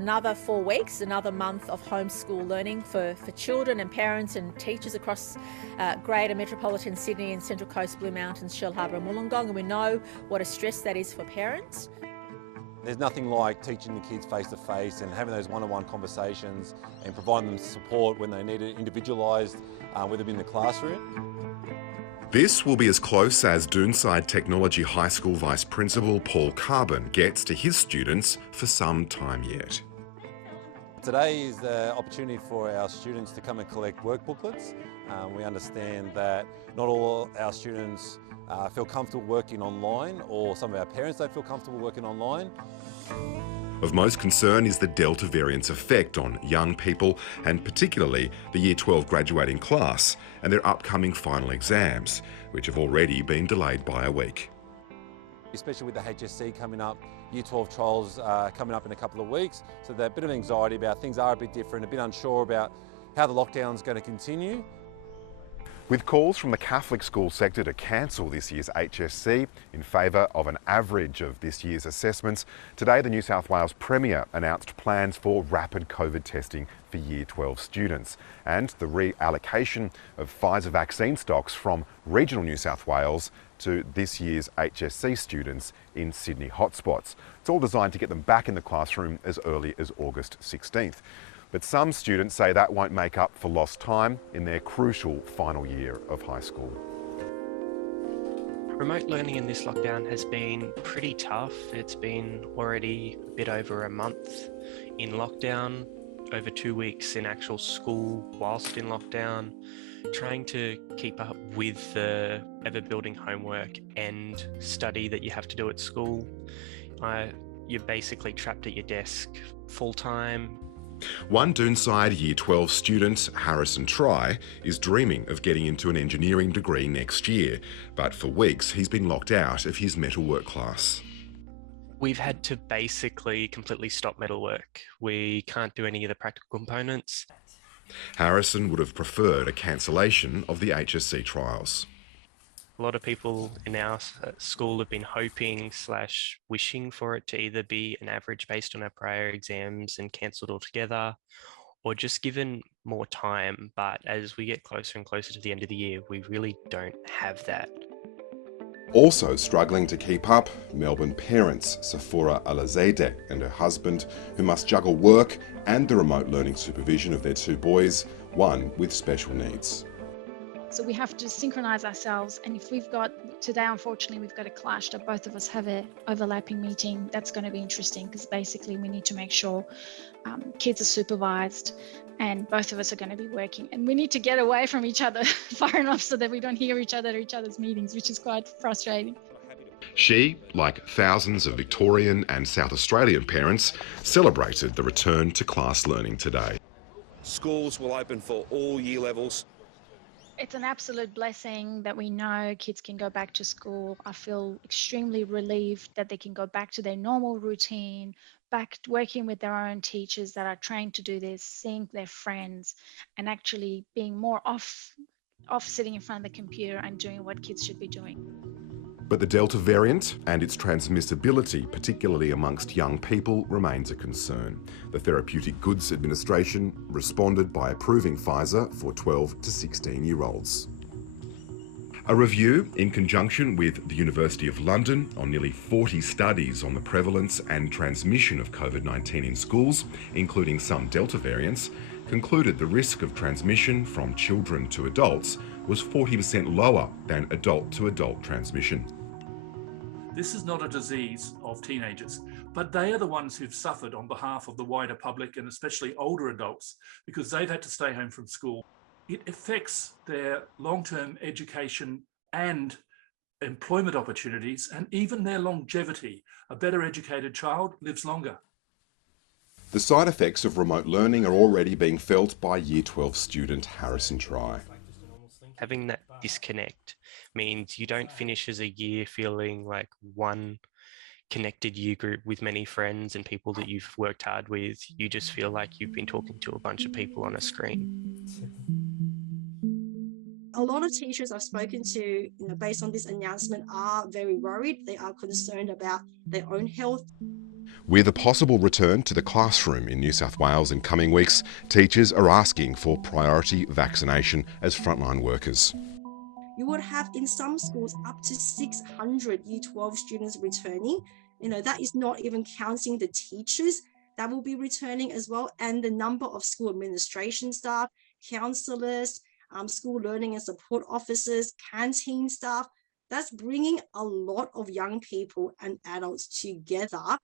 another 4 weeks, another month of homeschool learning for children and parents and teachers across Greater Metropolitan Sydney and Central Coast, Blue Mountains, Shell Harbour and Wollongong, and we know what a stress that is for parents. There's nothing like teaching the kids face to face and having those one-on-one conversations and providing them support when they need it individualised, whether it be in the classroom. This will be as close as Doonside Technology High School Vice Principal Paul Carbon gets to his students for some time yet. Today is the opportunity for our students to come and collect work booklets. We understand that not all our students feel comfortable working online, or some of our parents don't feel comfortable working online. Of most concern is the Delta variant's effect on young people, and particularly the Year 12 graduating class and their upcoming final exams, which have already been delayed by a week. Especially with the HSC coming up, Year 12 trials coming up in a couple of weeks, so there's a bit of anxiety about things are a bit different, a bit unsure about how the lockdown's going to continue. With calls from the Catholic school sector to cancel this year's HSC in favour of an average of this year's assessments, today the New South Wales Premier announced plans for rapid COVID testing for Year 12 students and the reallocation of Pfizer vaccine stocks from regional New South Wales to this year's HSC students in Sydney hotspots. It's all designed to get them back in the classroom as early as August 16th. But some students say that won't make up for lost time in their crucial final year of high school. Remote learning in this lockdown has been pretty tough. It's been already a bit over a month in lockdown, over 2 weeks in actual school whilst in lockdown, trying to keep up with the ever-building homework and study that you have to do at school. You're basically trapped at your desk full-time. One Doonside Year 12 student, Harrison Try, is dreaming of getting into an engineering degree next year, but for weeks he's been locked out of his metalwork class. We've had to basically completely stop metalwork. We can't do any of the practical components. Harrison would have preferred a cancellation of the HSC trials. A lot of people in our school have been hoping / wishing for it to either be an average based on our prior exams and cancelled altogether, or just given more time. But as we get closer and closer to the end of the year, we really don't have that. Also struggling to keep up, Melbourne parents Safura Alazadeh and her husband, who must juggle work and the remote learning supervision of their 2 boys, one with special needs. So we have to synchronize ourselves, and if today unfortunately we've got a clash that both of us have an overlapping meeting, that's going to be interesting, because basically we need to make sure kids are supervised and both of us are going to be working, and we need to get away from each other far enough so that we don't hear each other at each other's meetings, which is quite frustrating. She, like thousands of Victorian and South Australian parents, celebrated the return to class learning today. Schools will open for all year levels. It's an absolute blessing that we know kids can go back to school. I feel extremely relieved that they can go back to their normal routine, back working with their own teachers that are trained to do this, seeing their friends, and actually being more off sitting in front of the computer and doing what kids should be doing. But the Delta variant and its transmissibility, particularly amongst young people, remains a concern. The Therapeutic Goods Administration responded by approving Pfizer for 12 to 16-year-olds. A review in conjunction with the University of London on nearly 40 studies on the prevalence and transmission of COVID-19 in schools, including some Delta variants, concluded the risk of transmission from children to adults was 40% lower than adult-to-adult transmission. This is not a disease of teenagers, but they are the ones who've suffered on behalf of the wider public, and especially older adults, because they've had to stay home from school. It affects their long-term education and employment opportunities, and even their longevity. A better educated child lives longer. The side effects of remote learning are already being felt by Year 12 student Harrison Try. Having that disconnect means you don't finish as a year feeling like one connected year group with many friends and people that you've worked hard with. You just feel like you've been talking to a bunch of people on a screen. A lot of teachers I've spoken to, based on this announcement, are very worried. They are concerned about their own health. With a possible return to the classroom in New South Wales in coming weeks, teachers are asking for priority vaccination as frontline workers. You would have in some schools up to 600 Year 12 students returning. That is not even counting the teachers that will be returning as well, and the number of school administration staff, counsellors, school learning and support officers, canteen staff. That's bringing a lot of young people and adults together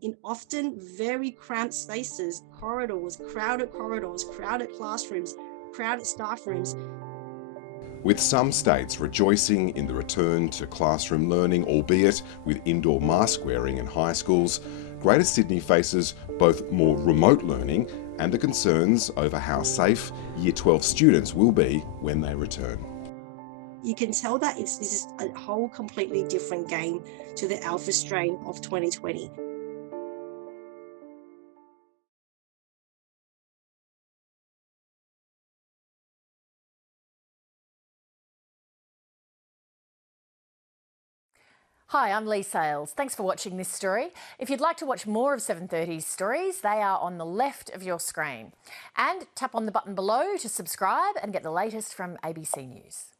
in often very cramped spaces, corridors, crowded classrooms, crowded staff rooms. With some states rejoicing in the return to classroom learning, albeit with indoor mask wearing in high schools, Greater Sydney faces both more remote learning and the concerns over how safe Year 12 students will be when they return. You can tell that this is a whole completely different game to the alpha strain of 2020. Hi, I'm Lee Sales. Thanks for watching this story. If you'd like to watch more of 7:30's stories, they are on the left of your screen. And tap on the button below to subscribe and get the latest from ABC News.